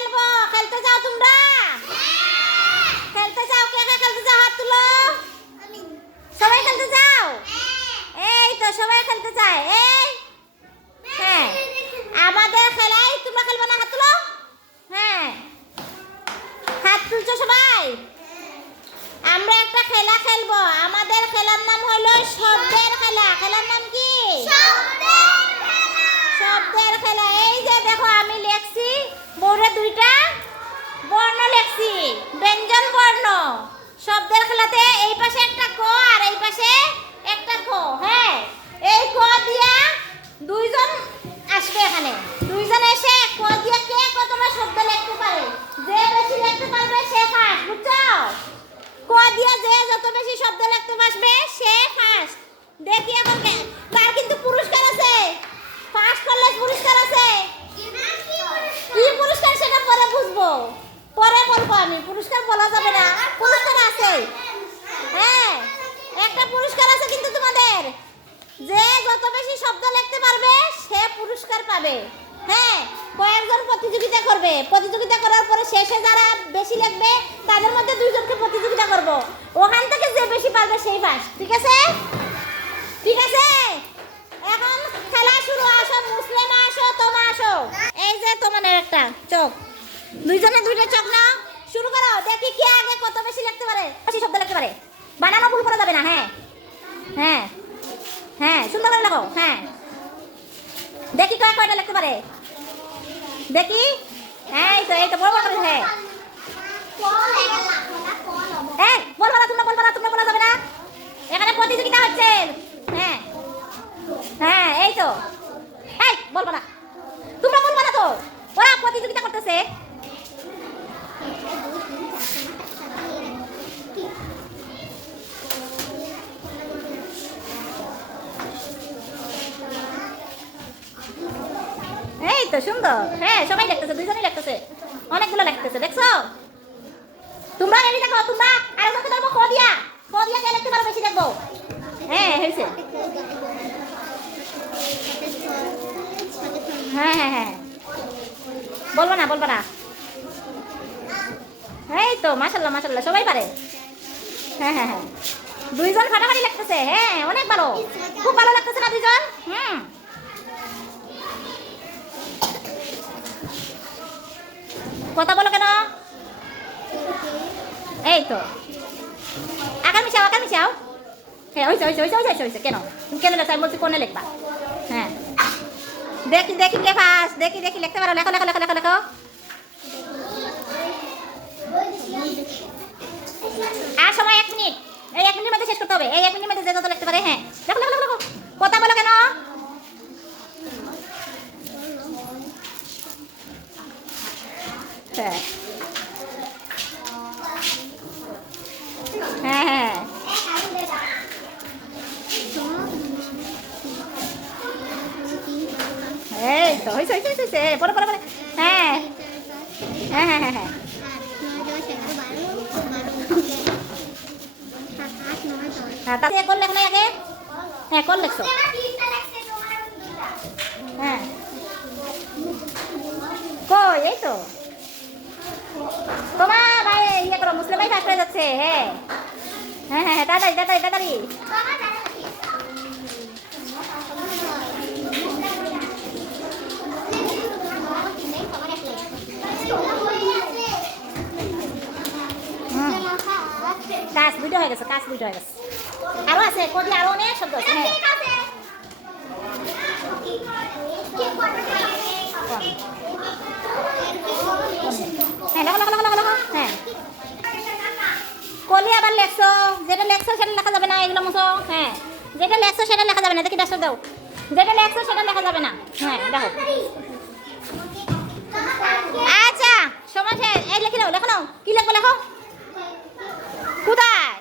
খেলবো, খেলতে যাও তোমরা? খেলতে যাও, কে কে খেলতে যাও হাত তুলো। সবাই খেলতে যাও? এই তো সবাই খেলতে চায়। এই হ্যাঁ, আমাদের খেলাই তোমরা খেলবে না? হাত তুলো। হ্যাঁ, হাত তুলছো সবাই? আমরা একটা খেলা খেলবো। আমাদের খেলার নাম হলো শব্দের খেলা। খেলার নাম কি? শব্দের খেলা। এই যে দেখো আমি লেখছি বোর্ডে দুইটা বর্ণ লেখছি, ব্যঞ্জন বর্ণ। শব্দের খেলাতে এই পাশে একটা ক আর এই পাশে একটা ক। হ্যাঁ, এই ক দিয়া দুইজন আসবে এখানে। দুইজন এসে ক দিয়া কে কতটা শব্দ লিখতে পারে, যে বেশি লিখতে পারবে সে ফার্স্ট। বুঝছো? ক দিয়া যে যত বেশি শব্দ লিখতে পারবে সে ফার্স্ট। দেখি এখন তার কিন্তু পুরস্কার আছে। ফার্স্ট করলে পুরস্কার আছে। কি পুরস্কার সেটা পরে বুঝবো, পরে বলবো আমি। পুরস্কার বলা যাবে না, পুরস্কার আছে। হ্যাঁ, একটা পুরস্কার আছে কিন্তু তোমাদের। যে যত বেশি শব্দ লিখতে পারবে সে পুরস্কার পাবে। হ্যাঁ, কয়েকজন প্রতিযোগিতা করবে। প্রতিযোগিতা করার পরে শেষে যারা বেশি লিখবে তাদের মধ্যে দুইজনকে প্রতিযোগিতা করব। ওখান থেকে যে বেশি পারবে সেই ফার্স্ট। ঠিক আছে? ঠিক আছে, এখন খেলা শুরু। আসো মুসলিমা, আসো তোমা, আসো। এই যে তোমাদের একটা চোখ, দুইজনে দুইটা চোখ নাও। শুরু করো, দেখি কে আগে কত বেশি লিখতে পারে, বেশি শব্দ লিখতে পারে। বানানো ভুল করা যাবে না। হ্যাঁ হ্যাঁ হ্যাঁ, সুন্দর করে লেখো। হ্যাঁ, দেখি কয়টা লিখতে পারে, দেখি। হ্যাঁ, এই তো বড় বড় করে। হ্যাঁ, এই বলবা না, তোমরা বলবা না, তোমরা বলা যাবে না। এখানে প্রতিযোগিতা হচ্ছে। হ্যাঁ হ্যাঁ, এই তো। এই বলবা না, তোমরা বলবা না তো, ওরা প্রতিযোগিতা করতেছে। এই তো সুন্দর। হ্যাঁ, সবাই লিখতেছে, দুইজনই লিখতেছে, অনেকগুলো লিখতেছে। দেখছো? তোমরা রেডি থাকো। তোমরা আরেকজনকে ধরবো, খ দিয়া কে লিখতে পারো বেশি দেখবো। হ্যাঁ হয়েছে। হ্যাঁ হ্যাঁ হ্যাঁ, বলবো না, বলবো না। এই তো মাশাআল্লাহ মাশাআল্লাহ, সবাই পারে। হ্যাঁ হ্যাঁ হ্যাঁ, দুইজন ফাটাফাটি লাগতেছে। হ্যাঁ, অনেক ভালো, খুব ভালো লাগতেছে না দুইজন? কথা বলো কেন? এই তো আকার মিশাও, আকার মিশাও। হ্যাঁ, হয়েছে হয়েছে হয়েছে হয়েছে হয়েছে। কেন কেন লেখা? আমি বলছি কোনে লিখবা। হ্যাঁ, দেখি দেখি কে ফার্স্ট। দেখি দেখি লিখতে পারো। লেখো লেখো লেখো লেখো লেখো। আর সময় 1 মিনিট। এই 1 মিনিটের মধ্যে শেষ করতে হবে। এই 1 মিনিটের মধ্যে যে যত লিখতে পারে। হ্যাঁ, লেখো লেখো লেখো। কথা বলো কেন? হ্যাঁ হ্যাঁ হ্যাঁ, এই তো হয়েছে হয়েছে হয়েছে। পরে পরে পরে। হ্যাঁ হ্যাঁ হ্যাঁ হ্যাঁ হ্যাঁ, তাতে কোন লেখ নাই আগে? হ্যাঁ, কোন লেখছো? হ্যাঁ, কই? এই তো তোমার ভাই ইয়ে করো, মুসলিম ভাই ফার্স্ট হয়ে যাচ্ছে। হ্যাঁ হ্যাঁ হ্যাঁ, তাড়াতাড়ি তাড়াতাড়ি তাড়াতাড়ি। কাজ দুটো হয়ে গেছে, কাজ দুটো হয়ে গেছে। আরো আছে, কদি আরো অনেক শব্দ আছে। হ্যাঁ হ্যাঁ, লেখো লেখো লেখো লেখো। হ্যাঁ, কলি আবার লেখছো, যেটা লেখছো সেটা লেখা যাবে না। এগুলো মুছো। হ্যাঁ, যেটা লেখছো সেটা লেখা যাবে না। দেখি ডাস্টার দাও। যেটা লেখছো সেটা লেখা যাবে না। হ্যাঁ, দেখো। আচ্ছা, সময় শেষ। এই লিখে নাও, লেখো নাও। কি লিখবো লেখো। কোথায়?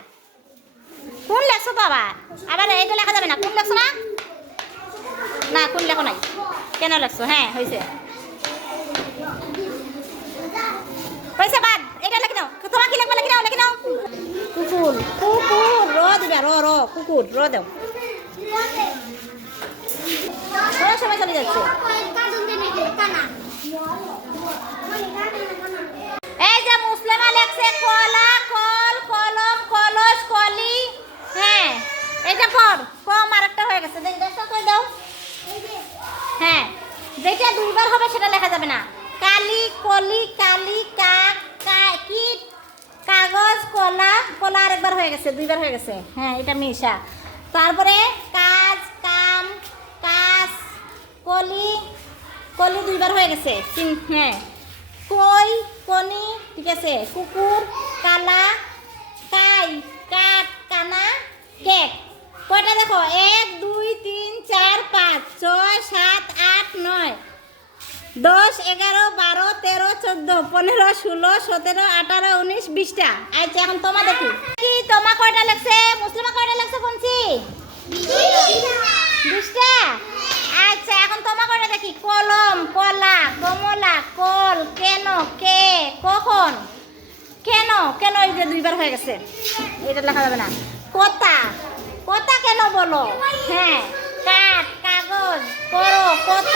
কোন লেখছো তো আবার? আবার এইটা লেখা যাবে না। কোন লেখছো না? না, কোন লেখো নাই। কেন লেখছো? হ্যাঁ, হয়েছে হয়েছে, বাদ। এটা লিখে নাও। তোমার কি লিখবো? লিখে নাও, লিখে নাও। কুকুর, কুকুর, র দিবা। র কুকুর, র দাও। সময় চলে যাচ্ছে। লেখছে কলা, কল, কলম, কলস, কলি। হ্যাঁ, এটা কর। কম আরেকটা হয়ে গেছে। দেখি দশটা কই দাও। হ্যাঁ, যেটা দুইবার হবে সেটা লেখা যাবে না। কালি, কলি, কালি, কাক, কীট, কাগজ, কলা, কলা আরেকবার হয়ে গেছে, দুইবার হয়ে গেছে। হ্যাঁ, এটা মিশা। তারপরে কাজ, কাম, কাজ, কলি, কলি দুইবার হয়ে গেছে। হ্যাঁ, কই, কনি, ঠিক আছে। কুকুর, কালা, কাই, কাঠ, কানা, কেক। কয়টা দেখো? 1 2 3 4 5 6 7 8 9 10 11 12 13 14 15 16 17 18 19 20টা। আচ্ছা, এখন তোমা দেখি কি তোমা কয়টা লাগছে? মুসলিমা কয়টা লাগছে কোনছি? 20টা। আচ্ছা, এখন তোমা কয়টা দেখি? কলম, কলা, কমলা, কল, কেন, কে, কখন, কেন, কেন এই যে দুইবার হয়ে গেছে, এটা লেখা যাবে না। কথা, কথা কেন বলো? হ্যাঁ, কাঠ, কাগজ, করো, কত।